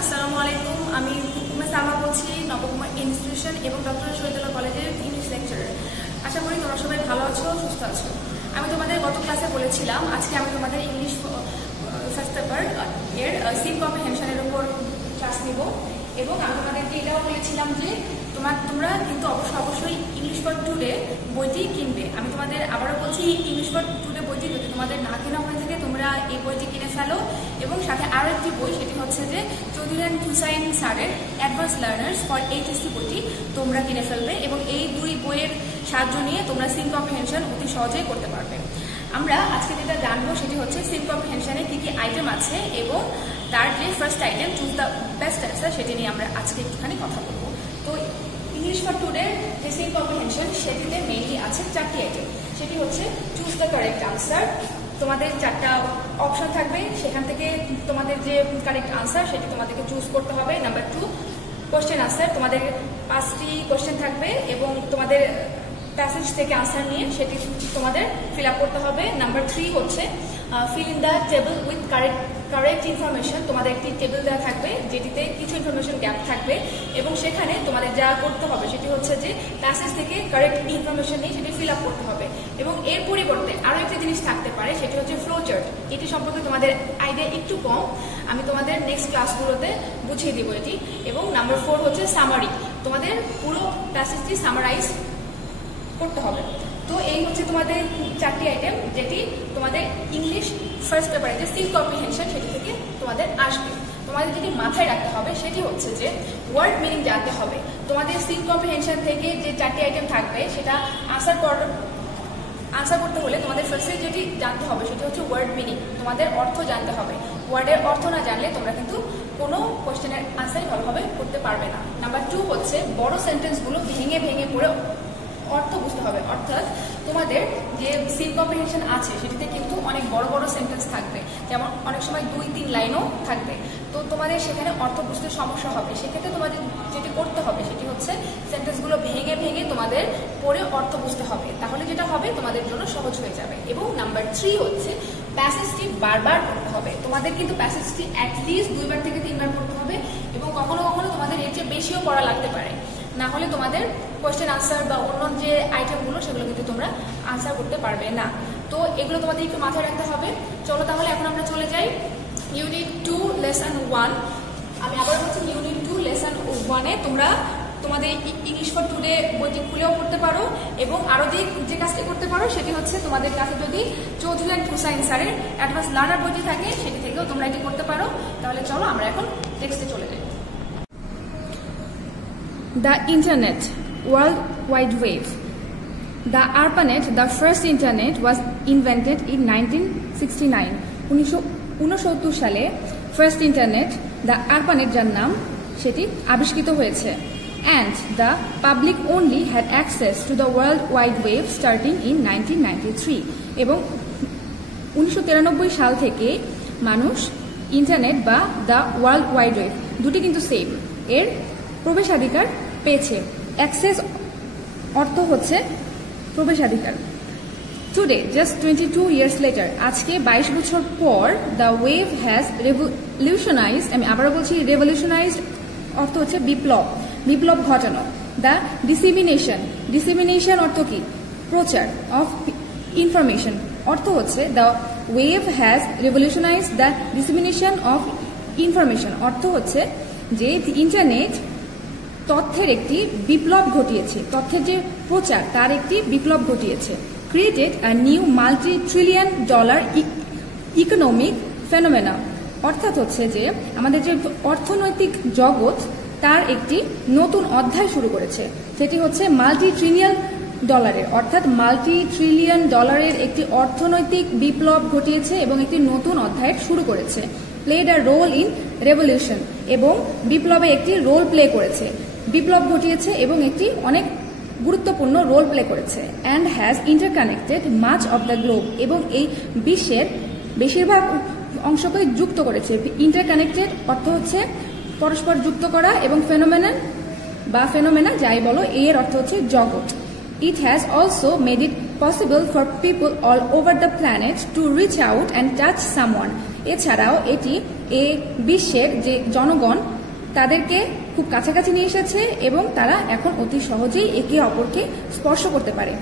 আসসালামু আলাইকুম। আমি সালমা বলছি, নবকুমার ইনস্টিটিউশন এবং ডক্টর শহীদুল্লাহ কলেজের ইংলিশ লেকচারার। আশা করি তোমরা সবাই ভালো আছো, সুস্থ আছো। আমি তোমাদের গত ক্লাসে বলেছিলাম আজকে আমি তোমাদের ইংলিশ ফার্স্ট পেপার এর সিম কম্প্রিহেনশনের উপর ক্লাস নিব এবং আমি তোমাদেরকে এটাও বলেছিলাম যে তোমরা কিন্তু অবশ্যই ইংলিশ ফর টুডে বইটি কিনবে। আমি তোমাদের আবারও বলছি, ইংলিশ ফর টুডে বইটি যদি তোমাদের না কেনা হয়ে থাকে তোমরা এই বইটি কিনে ফেলো এবং সাথে আরও একটি বই, সেটি হচ্ছে যে চৌধুরী অ্যান্ড হুসাইন স্যারের অ্যাডভান্স লার্নার্স ফর এইচএসসি বইটি তোমরা কিনে ফেলবে এবং এই দুই বইয়ের সাহায্য নিয়ে তোমরা সিম কম্প্রিহেনশন অতি সহজেই করতে পারবে। আমরা আজকে যেটা জানবো সেটি হচ্ছে সিম কম্প্রিহেনশনে কী কী আইটেম আছে এবং তার যে first item choose the best answer সেটি নিয়ে আমরা আজকে একটুখানি কথা বলবো। তো ইংলিশ ফর টুডে যে সিম কম্প্রিহেনশন সেটিতে মেইনলি আছে চারটি আইটেম। সেটি হচ্ছে চুজ দ্য কারেক্ট আনসার। তোমাদের চারটা অপশন থাকবে, সেখান থেকে তোমাদের যে কারেক্ট আনসার সেটি তোমাদেরকে চুজ করতে হবে। নাম্বার 2 কোশ্চেন আনসার, তোমাদের 5টি কোশ্চেন থাকবে এবং তোমাদের প্যাসেজ থেকে আনসার নিয়ে সেটি তোমাদের ফিল আপ করতে হবে। নাম্বার 3 হচ্ছে fill in the table with correct information. তোমাদের একটি টেবিল দেওয়া থাকবে যেটিতে কিছু ইনফরমেশন গ্যাপ থাকবে এবং সেখানে তোমাদের যা করতে হবে সেটি হচ্ছে যে প্যাসেজ থেকে কারেক্ট ইনফরমেশন নিয়ে সেটি ফিল আপ করতে হবে। এবং এর পরিবর্তে আরও একটি জিনিস থাকতে পারে, সেটি হচ্ছে ফ্লো চার্ট। এটি সম্পর্কে তোমাদের আইডিয়া একটু কম, আমি তোমাদের নেক্সট ক্লাসগুলোতে বুঝিয়ে দিব এটি। এবং নাম্বার 4 হচ্ছে সামারি, তোমাদের পুরো প্যাসেজটি সামারাইজ করতে হবে। তো এই হচ্ছে তোমাদের চারটি আইটেম যেটি তোমাদের ইংলিশ ফার্স্ট পেপারে যে সিম কম্প্রিহেনশন সেটি থেকে তোমাদের আসবে। তোমাদের যেটি মাথায় রাখতে হবে সেটি হচ্ছে যে ওয়ার্ড মিনিং জানতে হবে। তোমাদের সিম কম্প্রিহেনশন থেকে যে চারটি আইটেম থাকবে সেটা আনসার করতে হলে তোমাদের ফার্স্টে যেটি জানতে হবে সেটি হচ্ছে ওয়ার্ড মিনিং, তোমাদের অর্থ জানতে হবে। ওয়ার্ডের অর্থ না জানলে তোমরা কিন্তু কোনো কোয়েশ্চেনের আনসারই ভালোভাবে করতে পারবে না। নাম্বার 2 হচ্ছে বড় সেন্টেন্সগুলো ভেঙে ভেঙে পড়ে অর্থ বুঝতে হবে। অর্থাৎ তোমাদের যে সিম কম্প্রিহেনশন আছে সেটিতে কিন্তু অনেক বড় বড় সেন্টেন্স থাকবে, যেমন অনেক সময় 2-3 লাইনও থাকবে। তো তোমাদের সেখানে অর্থ বুঝতে সমস্যা হবে। সেক্ষেত্রে তোমাদের যেটি করতে হবে সেটি হচ্ছে সেন্টেন্সগুলো ভেঙে ভেঙে তোমাদের পড়ে অর্থ বুঝতে হবে, তাহলে যেটা হবে তোমাদের জন্য সহজ হয়ে যাবে। এবং নাম্বার 3 হচ্ছে প্যাসেজটি বারবার পড়তে হবে। তোমাদের কিন্তু প্যাসেজটি অ্যাটলিস্ট 2বার থেকে 3বার পড়তে হবে এবং কখনো কখনো তোমাদের এর চেয়ে বেশিও পড়া লাগতে পারে, না হলে তোমাদের কোয়েশ্চেন আনসার বা অন্য যে আইটেমগুলো সেগুলো কিন্তু তোমরা আনসার করতে পারবে না। তো এগুলো তোমাদের একটু মাথায় রাখতে হবে। চলো তাহলে এখন আমরা চলে যাই ইউনিট 2 লেসন 1। আমি আবার বলছি ইউনিট 2 লেসন 1-এ তোমরা তোমাদের ইংলিশ ফর টুডে বইটি খুলেও পড়তে পারো এবং আরও যে কাজটি করতে পারো সেটি হচ্ছে তোমাদের কাছে যদি চৌধুরী অ্যান্ড হুসাইন স্যারের অ্যাডভান্স লার্নার বইটি থাকে সেটি থেকেও তোমরা এটি করতে পারো। তাহলে চলো আমরা এখন টেক্সটে চলে যাই। The Internet, World Wide Web. The ARPANET, the first Internet, was invented in 1969. 1969 সালে ফার্স্ট ইন্টারনেট দ্য ARPANET যার নাম সেটি আবিষ্কৃত হয়েছে। And the public only had access to the World Wide Web starting in 1993. এবং 1993 সাল থেকে মানুষ ইন্টারনেট বা দ্য ওয়ার্ল্ড ওয়াইড ওয়েব দুটি কিন্তু সেম এর প্রবেশাধিকার পেয়েছে। অ্যাক্সেস অর্থ হচ্ছে প্রবেশাধিকার। টুডে জাস্ট 22 years later, আজকে 22 বছর পর দ্য ওয়েভ হ্যাজ রেভলিউশনাইজড, আমি আবারও বলছি রেভলিউশনাইজড অর্থ হচ্ছে বিপ্লব ঘটানো। দ্য ডিসেমিনেশন অর্থ কি? প্রচার। অফ ইনফরমেশন অর্থ হচ্ছে the wave has revolutionised the dissemination of information অর্থ হচ্ছে যে ইন্টারনেট তথ্যের একটি বিপ্লব ঘটিয়েছে, তথ্যের যে প্রচার তার একটি বিপ্লব ঘটিয়েছে। Created a new multi-trillion dollar economic phenomena অর্থাৎ হচ্ছে যে আমাদের যে অর্থনৈতিক জগৎ তার একটি নতুন অধ্যায় শুরু করেছে, সেটি হচ্ছে মাল্টি-ট্রিলিয়ন ডলারের, অর্থাৎ মাল্টি-ট্রিলিয়ন ডলারের একটি অর্থনৈতিক বিপ্লব ঘটিয়েছে এবং একটি নতুন অধ্যায় শুরু করেছে। Played a role in revolution এবং বিপ্লবে একটি রোল প্লে করেছে, বিপ্লব ঘটিয়েছে এবং একটি অনেক গুরুত্বপূর্ণ রোল প্লে করেছে। And has interconnected much of the globe এবং এই বিশ্বের বেশিরভাগ অংশকে যুক্ত করেছে। ইন্টারকানেক্টেড অর্থ হচ্ছে পরস্পর যুক্ত করা এবং ফেনোমেনা যাই বলো এর অর্থ হচ্ছে জগৎ। It has also made it possible for people all over the planet to reach out and touch someone. এছাড়াও এটি এই বিশ্বের যে জনগণ তাদেরকে খুব কাছাকাছি নিয়ে এসেছে এবং তারা এখন অতি সহজেই একে অপরকে স্পর্শ করতে পারে।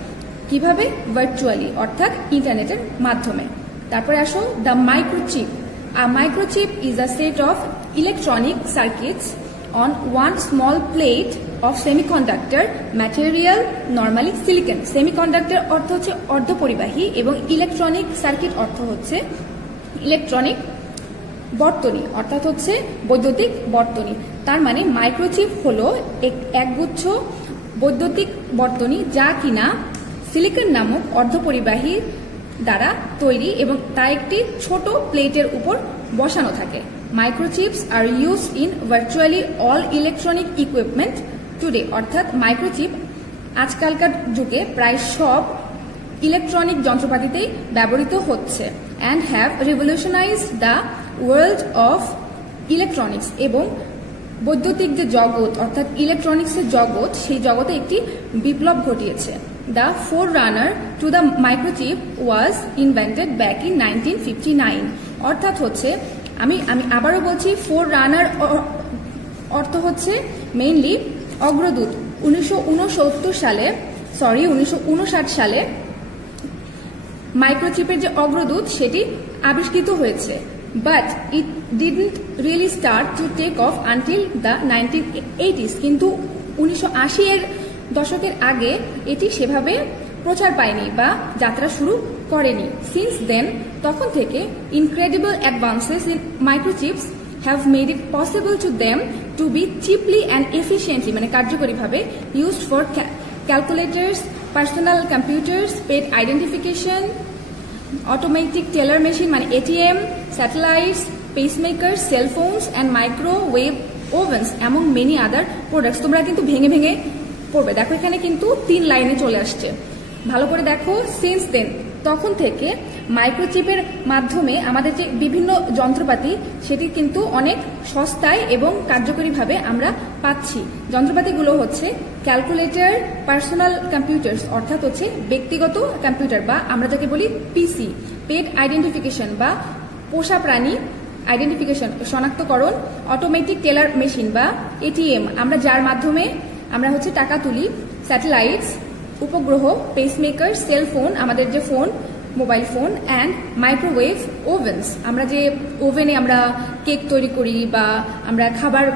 কিভাবে? ভার্চুয়ালি, অর্থাৎ ইন্টারনেটের মাধ্যমে। তারপরে আসো the microchip. A microchip is a set of electronic circuits on one small plate of semiconductor material, normally silicon. Semiconductor অর্থ হচ্ছে অর্ধপরিবাহী এবং ইলেকট্রনিক সার্কিট অর্থ হচ্ছে ইলেকট্রনিক বর্তনী, অর্থাৎ হচ্ছে বৈদ্যুতিক বর্তনী। তার মানে মাইক্রোচিপ হলো একগুচ্ছ বৈদ্যুতিক বর্তনী যা কিনা সিলিকন নামক অর্ধপরিবাহী দ্বারা তৈরি এবং তা একটি ছোট প্লেটের উপর বসানো থাকে। Microchips are used in virtually all electronic equipment today, অর্থাৎ মাইক্রোচিপ আজকালকার যুগে প্রায় সব ইলেকট্রনিক যন্ত্রপাতিতেই ব্যবহৃত হচ্ছে and have revolutionised the world of electronics, এবং বৈদ্যুতিক যে জগৎ অর্থাৎ ইলেকট্রনিক্সের জগৎ সেই জগতে একটি বিপ্লব ঘটিয়েছে। The forerunner to the microchip was invented back in 1959. অর্থাৎ হচ্ছে আমি আবারও বলছি, forerunner অর্থ হচ্ছে মেইনলি অগ্রদূত। 1959 সালে মাইক্রোচিপের যে অগ্রদূত সেটি আবিষ্কৃত হয়েছে, but it didn't really start to take off until the 1980s। কিন্তু 1980 এর দশকের আগে এটি সেভাবে প্রচার পায়নি বা যাত্রা শুরু করেনি। সিন্স দেন, তখন থেকে incredible advances in microchips have made it possible to them to be cheaply and efficiently, মানে কার্যকরীভাবে used for calculators, personal computers, pet identification, automatic teller machine মানে ATM, satellites, pacemaker, cellphones and microwave ovens among many other products. তোমরা কিন্তু ভেঙে ভেঙে পড়বে, দেখো এখানে কিন্তু 3 লাইনে চলে আসছে, ভালো করে দেখো। সিন্স দেন, তখন থেকে মাইক্রোচিপের মাধ্যমে আমাদের যে বিভিন্ন যন্ত্রপাতি সেটি কিন্তু অনেক সস্তায় এবং কার্যকরীভাবে আমরা পাচ্ছি। যন্ত্রপাতিগুলো হচ্ছে ক্যালকুলেটর, পার্সোনাল কম্পিউটার্স অর্থাৎ হচ্ছে ব্যক্তিগত কম্পিউটার বা আমরা যাকে বলি পিসি, পেট আইডেন্টিফিকেশন বা পোষা প্রাণী আইডেন্টিফিকেশন শনাক্তকরণ, অটোমেটিক টেলার মেশিন বা এটিএম আমরা যার মাধ্যমে আমরা হচ্ছে টাকা তুলি, স্যাটেলাইটস উপগ্রহ, পেসমেকার, সেলফোন আমাদের যে phone, mobile phone, and microwave ovens আমরা যে ওভেনে আমরা কেক তৈরি করি বা আমরা খাবার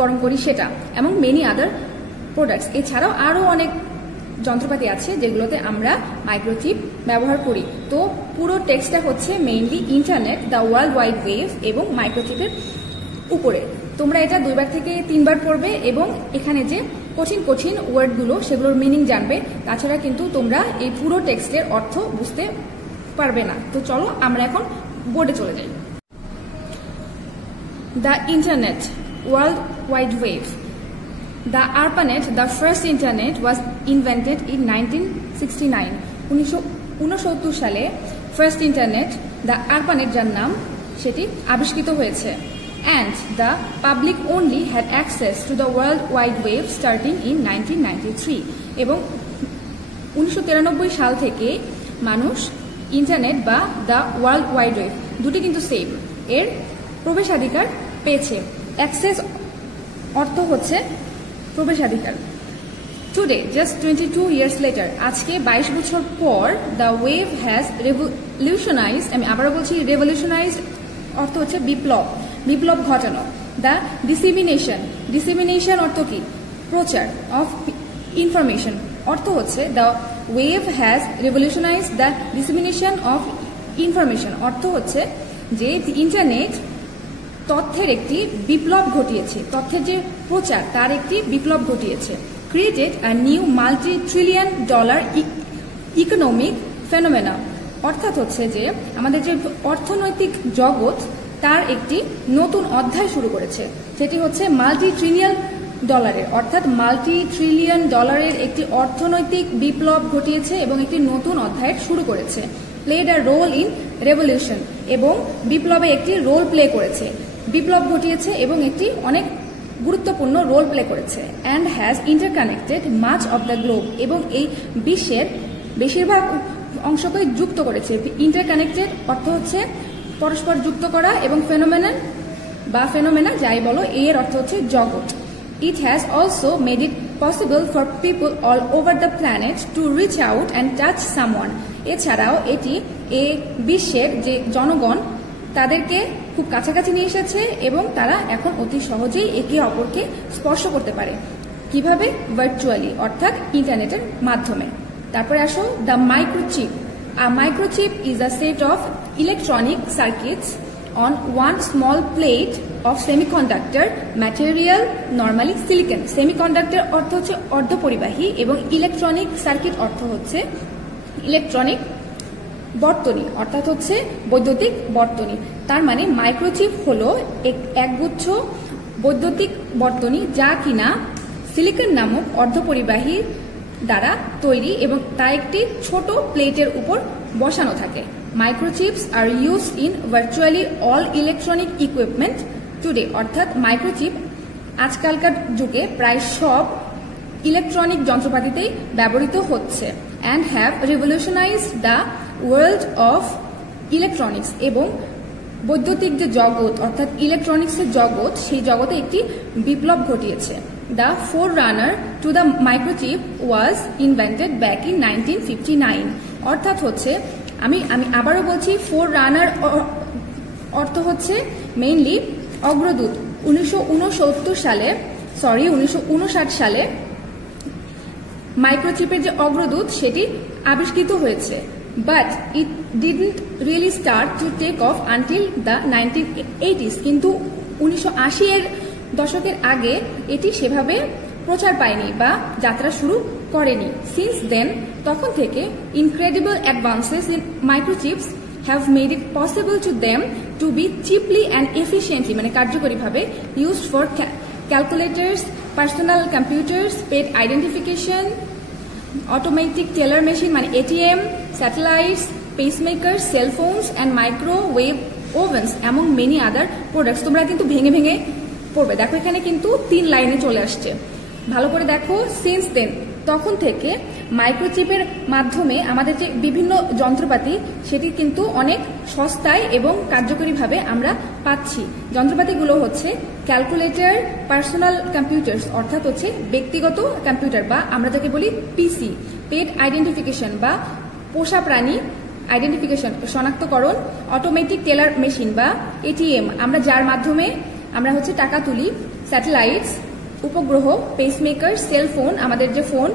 গরম করি সেটা, এবং মেনি আদার প্রোডাক্টস। এছাড়াও আরও অনেক যন্ত্রপাতি আছে যেগুলোতে আমরা মাইক্রোচিপ ব্যবহার করি। তো পুরো টেক্সটটা হচ্ছে mainly internet, the world wide wave এবং মাইক্রোচিপের উপরে। তোমরা এটা 2বার থেকে 3বার পড়বে এবং এখানে যে কঠিন কঠিন ওয়ার্ডগুলো সেগুলোর মিনিং জানবে, তাছাড়া কিন্তু তোমরা এই পুরো টেক্সটের অর্থ বুঝতে পারবে না। তো চলো আমরা এখন বোর্ডে চলে যাই। The internet, world wide wave. The ARPANET, the first internet, was invented in 1969. 1969 সালে ফার্স্ট ইন্টারনেট দ্য ARPANET যার নাম সেটি আবিষ্কৃত হয়েছে। And the public only had access to the world wide web starting in 1993. এবং 1993 সাল থেকে মানুষ ইন্টারনেট বা দ্য ওয়ার্ল্ড ওয়াইড ওয়েব দুটি কিন্তু সেম এর প্রবেশাধিকার পেয়েছে। অ্যাক্সেস অর্থ হচ্ছে প্রবেশাধিকার। টুডে, জাস্ট 22 years later, আজকে 22 বছর পর, দ্য ওয়েভ হ্যাজ রেভলিউশনাইজড, আমি আবারও বলছি রেভলিউশনাইজড অর্থ হচ্ছে বিপ্লব, বিপ্লব ঘটানো। দ্য ডিসেমিনেশন অর্থ কি? প্রচার। অফ ইনফরমেশন অর্থ হচ্ছে the wave has revolutionised the dissemination of information অর্থ হচ্ছে যে ইন্টারনেট তথ্যের একটি বিপ্লব ঘটিয়েছে, তথ্যের যে প্রচার তার একটি বিপ্লব ঘটিয়েছে। Created a new $multi-trillion economic phenomena অর্থাৎ হচ্ছে যে আমাদের যে অর্থনৈতিক জগৎ তার একটি নতুন অধ্যায় শুরু করেছে, সেটি হচ্ছে $multi-trillion অর্থাৎ $multi-trillion একটি অর্থনৈতিক বিপ্লব ঘটিয়েছে এবং একটি নতুন অধ্যায় শুরু করেছে। Played a role in revolution এবং বিপ্লবে একটি রোল প্লে করেছে, বিপ্লব ঘটিয়েছে এবং একটি অনেক গুরুত্বপূর্ণ রোল প্লে করেছে। And has interconnected much of the globe এবং এই বিশ্বের বেশিরভাগ অংশকে যুক্ত করেছে। ইন্টারকানেক্টেড অর্থ হচ্ছে পরস্পর যুক্ত করা, এবং ফেনোমেনন বা ফেনোমেনা যাই বলো, এর অর্থ হচ্ছে জগৎ। It has also made it possible for people all over the planet to reach out and touch someone. এছাড়াও এটি এই বিশ্বের যে জনগণ তাদেরকে খুব কাছাকাছি নিয়ে এসেছে এবং তারা এখন অতি সহজেই একে অপরকে স্পর্শ করতে পারে। কিভাবে? ভার্চুয়ালি, অর্থাৎ ইন্টারনেটের মাধ্যমে। তারপরে আসো the microchip. A microchip is a set of electronic circuits on one small plate of semiconductor material, normally silicon. Semiconductor অর্থ হচ্ছে অর্ধপরিবাহী এবং ইলেকট্রনিক সার্কিট অর্থ হচ্ছে ইলেকট্রনিক বর্তনী, অর্থাৎ হচ্ছে বৈদ্যুতিক বর্তনী। তার মানে মাইক্রোচিপ হলো একগুচ্ছ বৈদ্যুতিক বর্তনী যা কিনা সিলিকন নামক অর্ধপরিবাহী দ্বারা তৈরি এবং তা একটি ছোট প্লেটের উপর বসানো থাকে। Microchips are used in virtually all electronic equipment today. অর্থাৎ মাইক্রোচিপ আজকালকার যুগে প্রায় সব ইলেকট্রনিক যন্ত্রপাতিতেই ব্যবহৃত হচ্ছে and have revolutionized the world of electronics. এবং বৈদ্যুতিক যে জগৎ অর্থাৎ ইলেকট্রনিক্সের জগৎ, সেই জগতে একটি বিপ্লব ঘটিয়েছে। The forerunner to the microchip was invented back in 1959. অর্থাৎ হচ্ছে আমি আবারও বলছি, ফোররানার অর্থ হচ্ছে মেইনলি অগ্রদূত। 1959 সালে মাইক্রোচিপের যে অগ্রদূত সেটি আবিষ্কৃত হয়েছে, but it didn't really start to take off until the 1980s। কিন্তু 1980 এর দশকের আগে এটি সেভাবে প্রচার পায়নি বা যাত্রা শুরু করেনি। সিন্স দেন, তখন থেকে incredible advances in microchips have made it possible to them to be cheaply and efficiently, মানে কার্যকরীভাবে used for calculators, personal computers, pet identification, automatic teller machine মানে ATM, satellites, pacemakers, cellphones and microwave ovens among many other products. তোমরা কিন্তু ভেঙে ভেঙে পড়বে, দেখো এখানে কিন্তু 3 লাইনে চলে আসছে, ভালো করে দেখো। সিন্স দেন, তখন থেকে মাইক্রোচিপের মাধ্যমে আমাদের যে বিভিন্ন যন্ত্রপাতি সেটি কিন্তু অনেক সস্তায় এবং কার্যকরীভাবে আমরা পাচ্ছি। যন্ত্রপাতিগুলো হচ্ছে ক্যালকুলেটর, পার্সোনাল কম্পিউটার্স অর্থাৎ হচ্ছে ব্যক্তিগত কম্পিউটার বা আমরা যাকে বলি পিসি, পেট আইডেন্টিফিকেশন বা পোষা প্রাণী আইডেন্টিফিকেশন শনাক্তকরণ, অটোমেটিক টেলার মেশিন বা এটিএম আমরা যার মাধ্যমে আমরা হচ্ছে টাকা তুলি, স্যাটেলাইটস উপগ্রহ, পেসমেকার, সেলফোন আমাদের যে phone,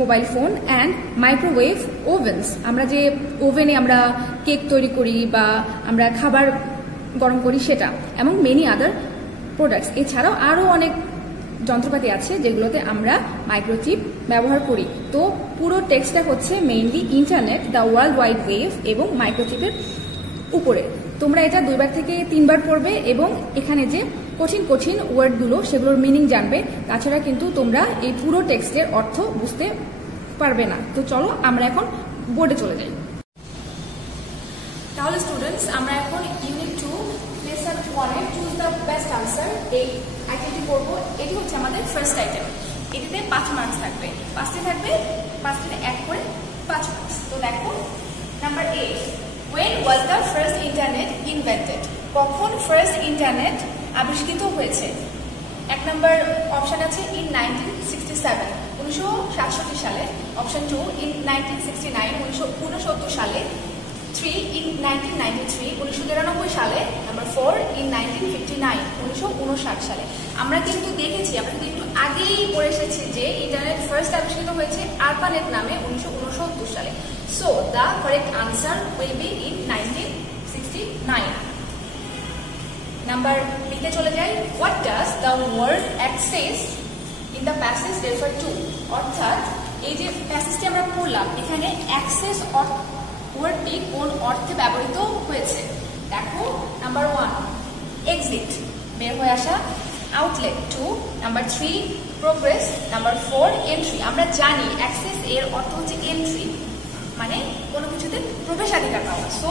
mobile phone, and microwave ovens আমরা যে ওভেনে আমরা কেক তৈরি করি বা আমরা খাবার গরম করি সেটা, এবং মেনি আদার প্রোডাক্টস। এছাড়াও আরও অনেক যন্ত্রপাতি আছে যেগুলোতে আমরা মাইক্রোচিপ ব্যবহার করি। তো পুরো টেক্সটটা হচ্ছে mainly internet, the world wide wave এবং মাইক্রোচিপের উপরে। তোমরা এটা 2বার থেকে 3বার পড়বে এবং এখানে যে কঠিন কঠিন ওয়ার্ডগুলো সেগুলোর মিনিং জানবে, তাছাড়া কিন্তু তোমরা এই পুরো টেক্সটের অর্থ বুঝতে পারবে না। তো চলো আমরা এখন বোর্ডে চলে যাই। তাহলে স্টুডেন্টস, আমরা এখন unit 2 lesson 1 choose the best answer এই অ্যাক্টিভিটি করবো। এটি হচ্ছে আমাদের ফার্স্ট আইটেম, এটিতে 5 মার্কস থাকবে, 5টি থাকবে, 5টিতে 1 করে 5 মার্কস। তো দেখো, number 8, when was the first internet invented? কখন ফার্স্ট ইন্টারনেট আবিষ্কৃত হয়েছে? 1 নম্বর অপশন আছে ইন 1967 1967 সালে, অপশন 2 ইন 1969 1969 সালে, 3 ইন 1993 1993 সালে, নাম্বার 4 ইন 1959 1959 সালে। আমরা কিন্তু দেখেছি, আমরা কিন্তু একটু আগেই পড়ে এসেছি যে ইন্টারনেট ফার্স্ট আবিষ্কৃত হয়েছে আরপানেট নামে 1969 সালে। So the correct answer will be in 1969। Number বিতে চলে যাই। What does the word access in the passage refer to? অর্থাৎ এই যে প্যাসেজটি আমরা পড়লাম, এখানে অ্যাক্সেস ওয়ার্ডটি কোন অর্থে ব্যবহৃত হয়েছে? দেখো, নাম্বার 1 এক্সিট, বের হয়ে আসা, outlet, 2 number 3 progress, number 4 entry. আমরা জানি অ্যাক্সেস এর অর্থ হচ্ছে এন্ট্রি, মানে কোনো কিছুতে প্রবেশাধিকার পাওয়া। So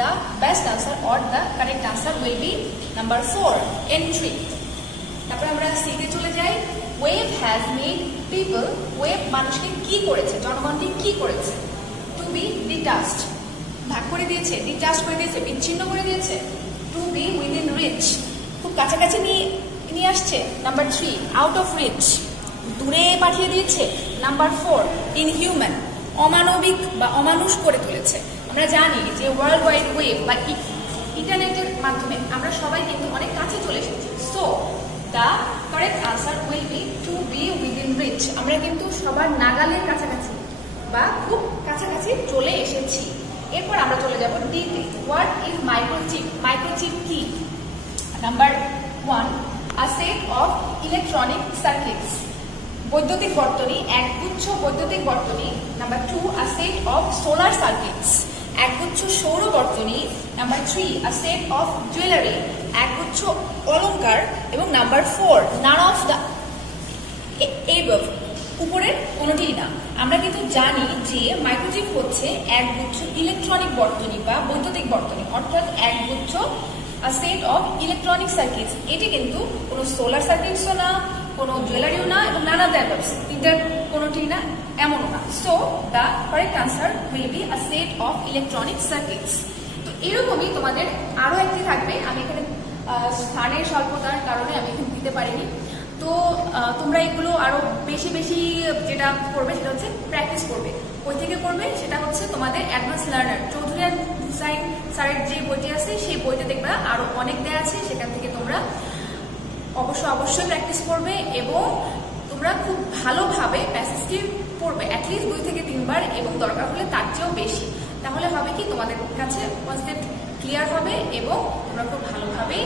the best answer or the correct answer will B number 4 entry. তারপরে আমরা সিতে চলে যাই। Wave has made people, wave মানুষকে কি করেছে, জনগণকে কি করেছে? টু বি ডিটাচড, ভাগ করে দিয়েছে, ডিটাচ করে দিয়েছে, বিচ্ছিন্ন করে দিয়েছে। টু বি উইদিন রিচ, খুব কাছাকাছি নিয়ে আসছে। নাম্বার 3, আউট অফ রিচ, দূরে পাঠিয়ে দিয়েছে। নাম্বার 4, ইনহিউম্যান, অমানবিক বা অমানুষ করে তুলেছে। আমরা জানি যে ওয়ার্ল্ড ওয়াইড ওয়েব বা ইন্টারনেটের মাধ্যমে আমরা সবাই কিন্তু অনেক কাছে চলে এসেছি। So the correct answer will be to be within reach, আমরা কিন্তু সবার নাগালের কাছাকাছি বা খুব কাছাকাছি চলে এসেছি। এরপর আমরা চলে যাব ডিতে। What is microchip? মাইক্রোচিপ কি? Number 1, a set of electronic circuits, বৈদ্যুতিক বর্তনী, একগুচ্ছ বৈদ্যুতিক বর্তনী। Number 2, a set of solar circuits, একগুচ্ছ সৌর বর্তনী। Number 3, a set of jewellery, একগুচ্ছ অলংকার। এবং number 4, none of the above, উপরের কোনোটিই না। আমরা কিন্তু জানি যে মাইক্রোচিপ হচ্ছে একগুচ্ছ ইলেকট্রনিক বর্তনী বা বৈদ্যুতিক বর্তনী, অর্থাৎ একগুচ্ছ সেট অফ ইলেকট্রনিক সার্কিটস। এটি কিন্তু কোনো সোলার সার্কিটসও না, কোনো জুয়েলারিও না, এবং নানা দ্যাটস তিনটার কোনোটি না, এমনও না। So the correct answer will be a set of electronic circuits. তো এরকমই তোমাদের আরও একটি থাকবে, আমি এখানে স্থানের স্বল্পতার কারণে আমি এখানে দিতে পারিনি। তো তোমরা এগুলো আরো বেশি বেশি যেটা করবে সেটা হচ্ছে প্র্যাকটিস করবে। কই থেকে করবে? সেটা হচ্ছে তোমাদের অ্যাডভান্স লার্নার চৌধুরী হুসাইন স্যারের যে বইটি আছে সেই বইতে দেখবে আরো অনেক দেয়া আছে, সেখান থেকে তোমরা অবশ্যই প্র্যাকটিস করবে এবং তোমরা খুব ভালোভাবে প্যাসেজটি পড়বে, অ্যাটলিস্ট 2 থেকে 3 বার, এবং দরকার হলে তার চেয়েও বেশি। তাহলে হবে কি তোমাদের কাছে কনসেপ্ট ক্লিয়ার হবে এবং তোমরা খুব ভালোভাবেই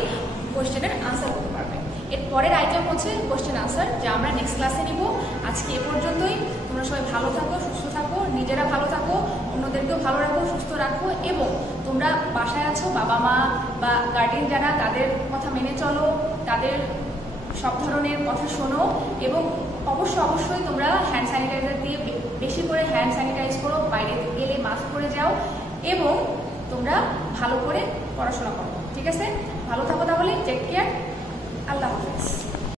কোয়েশ্চেনের আনসার করতে পারবে। এর পরের আইটেম হচ্ছে কোয়েশ্চেন আনসার, যা আমরা নেক্সট ক্লাসে নিব। আজকে এ পর্যন্তই। তোমরা সবাই ভালো থাকো, সুস্থ থাকো, নিজেরা ভালো থাকো, অন্যদেরকেও ভালো রাখো, সুস্থ রাখো, এবং তোমরা বাসায় আছো, বাবা মা বা গার্ডিয়ান যারা, তাদের কথা মেনে চলো, তাদের সব ধরনের কথা শোনো, এবং অবশ্যই তোমরা হ্যান্ড স্যানিটাইজার দিয়ে বেশি করে হ্যান্ড স্যানিটাইজ করো, বাইরে গেলে মাস্ক পরে যাও, এবং তোমরা ভালো করে পড়াশোনা করো। ঠিক আছে? ভালো থাকো তাহলে, টেক কেয়ার, আল্লাহ হাফেজ।